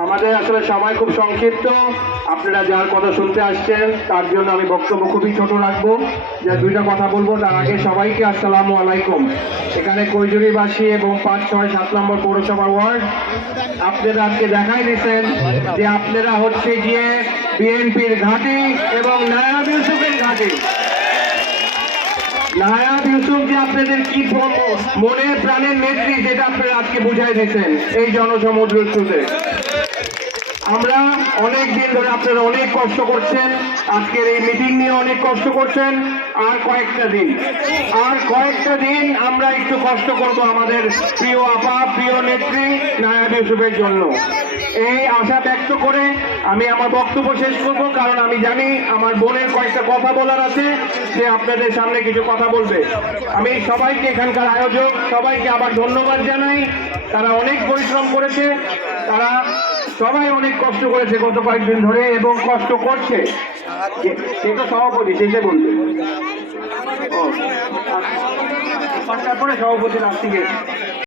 আমাদের আসলে সময় খুব সংক্ষিপ্ত। আপনারা যার কথা শুনতে আসছেন তার জন্য আমি বক্তব্য খুবই ছোট রাখবো। যে দুইটা কথা বলবো তার আগে সবাইকে আসসালামু আলাইকুম। এখানে কৈজুরিবাসী এবং 5, 6, 7 নম্বর পৌরসভা ওয়ার্ড আপনারা আজকে দেখাই দিচ্ছেন যে আপনারা হচ্ছে গিয়ে বিএনপির ঘাঁটি এবং নায়াব ইউসুফের ঘাঁটি। নায়াব ইউসুফ যে আপনাদের কি মনের প্রাণের নেত্রী যেটা আপনারা আজকে বুঝাই দিচ্ছেন এই জনসমুদ্র থ্রুতে। আমরা অনেক দিন ধরে আপনারা অনেক কষ্ট করছেন, আজকের এই মিটিং নিয়ে অনেক কষ্ট করছেন। আর কয়েকটা দিন আমরা একটু কষ্ট করব আমাদের প্রিয় আপা, প্রিয় নেত্রী নায়াব ইউসুফের জন্য। এই আশা ব্যক্ত করে আমি আমার বক্তব্য শেষ করব, কারণ আমি জানি আমার বোনের কয়েকটা কথা বলার আছে, সে আপনাদের সামনে কিছু কথা বলবে। আমি সবাইকে, এখানকার আয়োজক সবাইকে আবার ধন্যবাদ জানাই। তারা অনেক পরিশ্রম করেছে, তারা সবাই অনেক কষ্ট করেছে গত কয়েকদিন ধরে এবং কষ্ট করছে। সেটা সভাপতি শেষে বলবে, তারপরে সভাপতি লাস্ট থেকে